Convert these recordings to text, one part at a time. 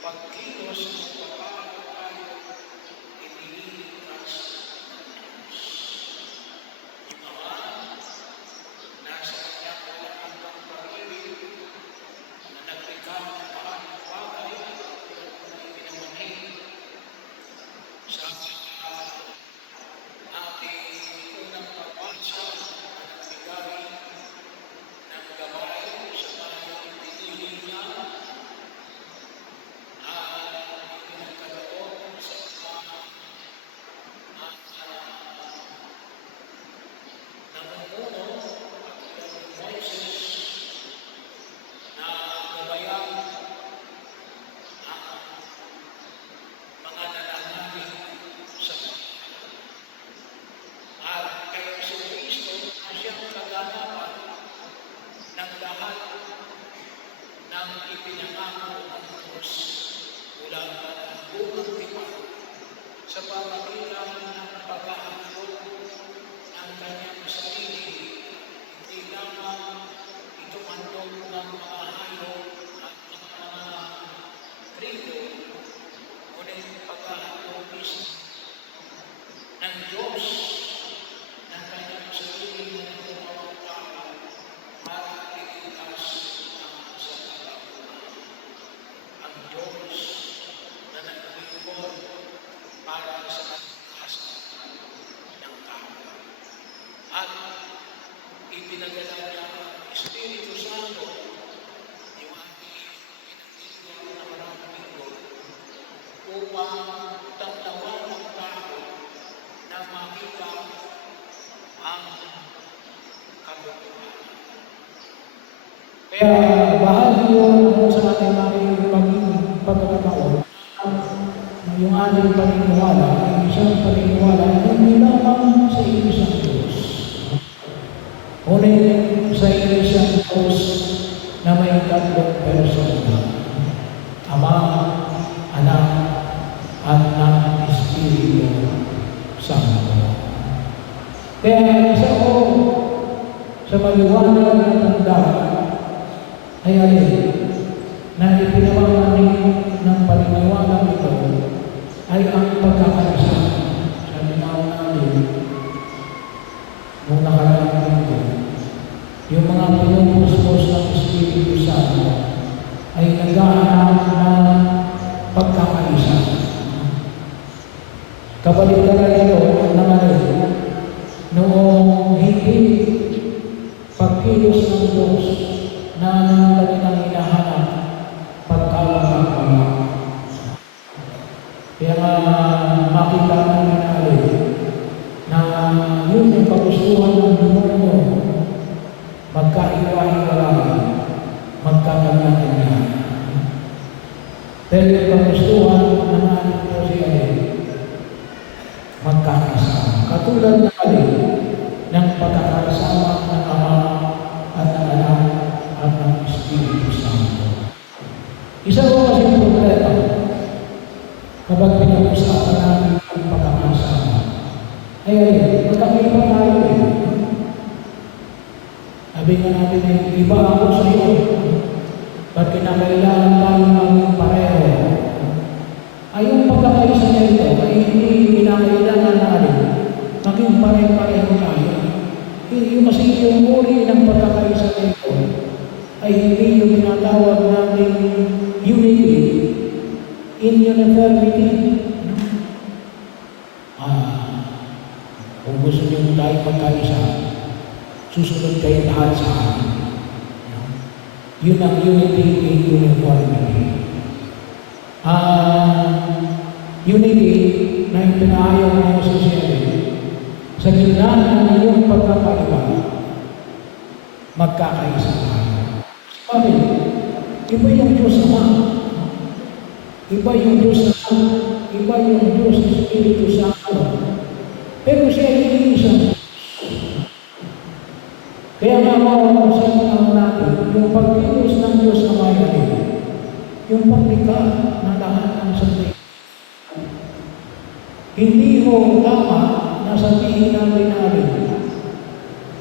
pagkilos ng papaano tayo inililigtas ng Ama, nasa kanyang walang pag-ibig na naglikha ng maraming bagay at pinamani sa ating unang pagbansa na nagbigay ng gabay sa mayang pinili niya at pinagkaloob sa at namumuno at ilang Moises na gabayan ang mga nananalig sa at kay Kristo na siyang kaganapan ng lahat ng ipinangako ng Diyos mula pa ng buong tipan sa pamagitan ng pag-ahandog ng kanyang sarili, hindi lamang ito handog ng mga hayop at ng mga trigo, ngunit pag-ahandog mismo ng Diyos ng kanyang sarili na tumawag tao para iligtas ang sangkatauhan. Ang Diyos na naglilingkod para sa kaligtasan ng tao. At ipinadala niya ang Espiritu Santo, yung ating pinagdiriwang na maraming linggo, upang tangtawan ng tao na makita ang katotohanan. Kaya bahagi yun sa ating pagkakataon. Yung ating paniniwala ay isang paniniwala na hindi lamang sa isang Diyos. Ngunit sa isang Diyos na may tatlong persona. Ama, Anak, at ng Espiritu Santo. Kaya isa ko sa maliwanag na tanda ay alin na ipinamamanin ng paniniwala ito ay ang pagkakaisa. Sabi na ako namin nung nakaraang ito, yung mga pinupuspos ng Espiritu Santo ay naghahanap ng pagkakaisa. Kabaligtaran ito ang nangalit noong hindi pagkilos ng Diyos na kanilang hinahanap pagkakapagpapala. Kaya makita namin natin na yun yung kagustuhan ng demonyo, magkaiwa-iwalay, magkakanya-kanya. Pero yung kagustuhan ng ating Diyos ay magkakasama. Katulad na kali ng pagkakasama ng Ama at ng Anak at ng Espiritu Santo. Isa ko kasi problema kapag pinag-usapan natin ang pagkakasama. Ay, magkakaiba tayo eh. Sabi nga natin ay iba ako sa iyo. Ba't kinakailangan tayo maging pareho? Ay, yung pagkakaisa niya ito ay hindi kinakailangan natin maging pareho tayo. Yung kasi yung uri ng pagkakaisa niya ito ay hindi yung tinatawag natin unity in uniformity. Kung gusto niyo tayo magkaisa, susunod kayo lahat sa akin. Yun ang unity in uniformity. Unity na ipinahayaw ng Jesus sa gitna ng iyong pagkakaiba, magkakaisa tayo. Bakit? Iba yung Diyos Ama. Iba yung Diyos Ama. Iba yung Diyos Espiritu Santo. Pero siya ay isa. Kaya nga sa natin, yung pagkilos ng Diyos Ama ay yung paglikha ng lahat ng sanlibutan. Hindi mo tama na sabihin natin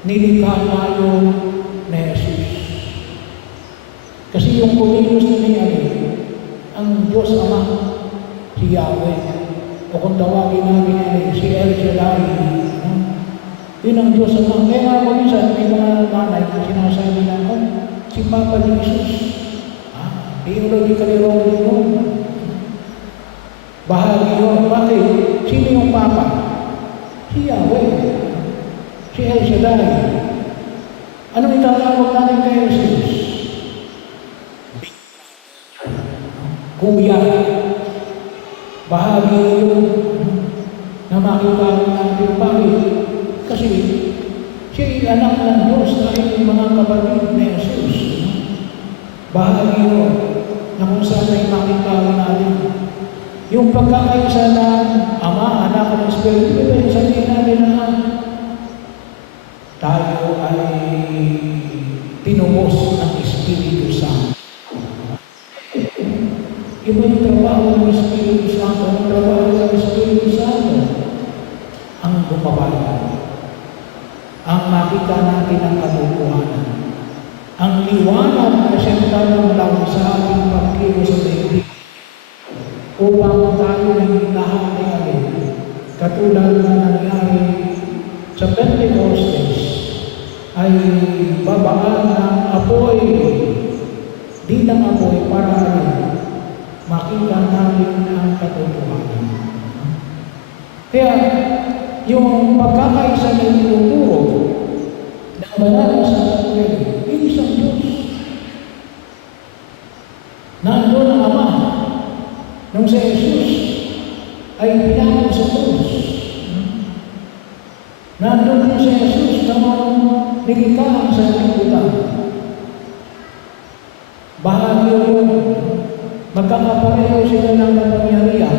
nilikha tayo ni Jesus. Kasi yung kumilos na niya ang Diyos Ama, si Yahweh. O kung tawagin namin ay si El Shaddai. No? Yun ang Diyos Ama. Kaya nga ako minsan, may mga nanay na sinasabi na ako, si Papa Jesus. Theologically wrong yun. Bahagi yun. Bakit? Sino yung Papa? Si Yahweh. Si El Shaddai. Anong itatawag natin kay Jesus? Kuya. Bahagi yun na makita natin. Bakit? Kasi siya ay anak ng Diyos dahil yung mga kapatid ni Jesus. Bahagi yun na kung saan ay makita natin. Yung pagkakaisa ng Ama, Anak, at Espiritu, ito sabihin natin na tayo ay tinubos ng Espiritu Santo. Iba yung trabaho ng Espiritu Santo. Ang trabaho ng Espiritu Santo ang gumawa. Ang makita natin ang katotohanan. Ang liwanag na siyang lang sa ating pagkilos sa daigdig upang tayo ng lahat ay alin. Katulad na nangyari sa Pentecostes ay babaan ng apoy, di ng apoy para alin. Makita natin ang katotohanan. Kaya, yung pagkakaisa ng tinuturo ng banal sa Espiritu, isang Diyos. Nandun ang Ama nung si Jesus ay pinakot sa krus. Nandun din si Jesus na nilikha sa liputan. Bahagi yun. Magkakapareho sila ng kapangyarihan.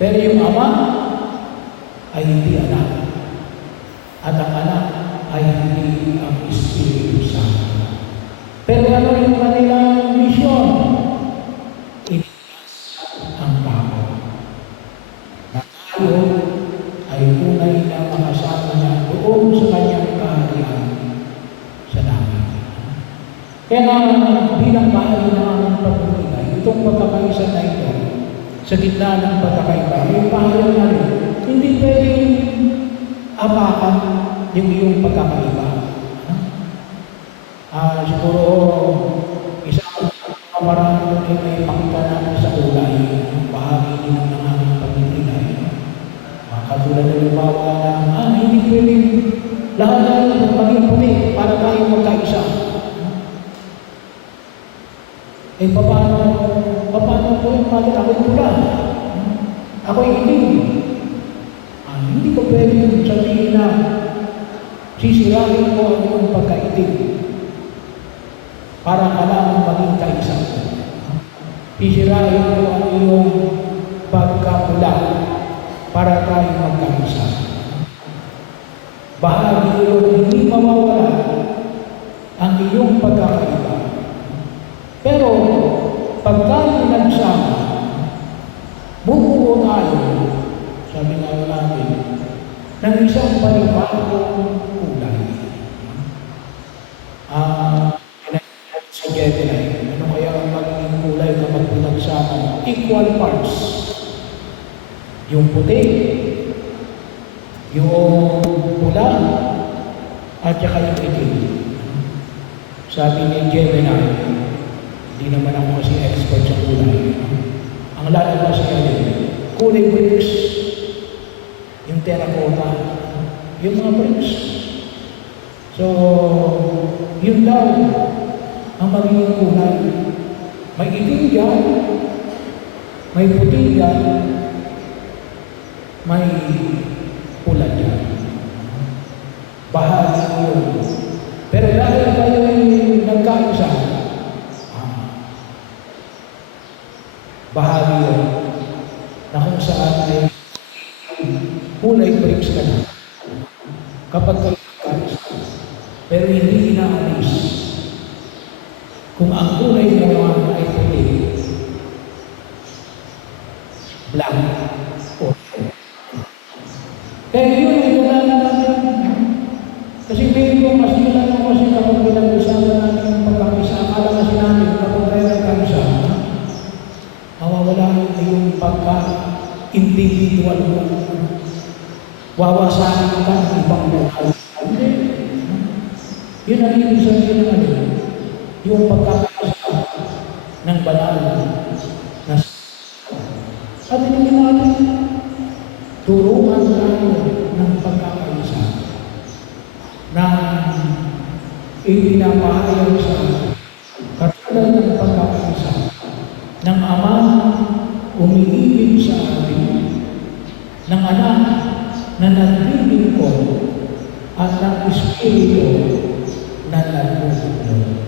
Pero yung Ama ay hindi anak. At ang anak ay hindi ang Espiritu Santo. Pero ano yung kanilang misyon? Iligtas ang tao. Na tayo ay tunay na makasama na doon sa kanyang kaharian sa langit. Kaya bilang bahagi ng aming pagbubuhay, itong pagkakaisa na ito, sa gitna ng pagkakaiba, may pahayag na rin, hindi pwedeng apakan yung iyong pagkakaiba. Siguro, isang kamaraan ay may pakita natin sa kulay, bahagi din ng aming pagbubuhay. Katulad ng lumawa na, hindi pwedeng lahat na maging puti para tayo magkaisa. Paano po yung bakit ako'y pula? Ako'y itim. Hindi ko pwedeng sabihin na sisirahin ko ang iyong pagkaitim para kailangan maging kaisa. Sisirahin ko ang iyong pagkapula para tayo magkaisa. Bahagi yun, hindi mawawala ang iyong pagkakaiba. Pero, pagka nagsama, bubuo tayo, sabi nga natin, ng isang panibagong kulay. Sa Gemini, ano kaya ang magiging kulay kapag pinagsama? Equal parts. Yung puti, yung pula, at saka yung itim. Sabi ni Gemini, hindi naman ako kasi expert sa kulay. Ang lalabas niya din, kulay bricks, yung terracotta, yung mga bricks. So, yun daw ang magiging kulay. May itim dyan, may puti dyan, may pula dyan. Bahagi yun. Pero dahil tayo nagkaisa, bahagi yun na kung saan ay kulay bricks ka na kapag kayo nagkaisa. Pero hindi inaalis kung ang kulay mo ay puti, black, or kaya yun ay kilala natin. Kasi medyo mas kilala mo kasi kapag pinag-usapan natin yung pagkakisa, akala kasi natin kapag tayo nagkaisa, pagka-individual mo. Wawasakin ka ng ibang buhay. Hindi. Yun ang ibig sabihin ng ano, yung pagkakaisa ng banal na at hindi natin turuan tayo ng pagkakaisa na ipinapahayag sa katulad ng pagkakaisa ng Ama umiibig sa atin, ng Anak na naglilingkod at ng Espiritu na nagmumulong.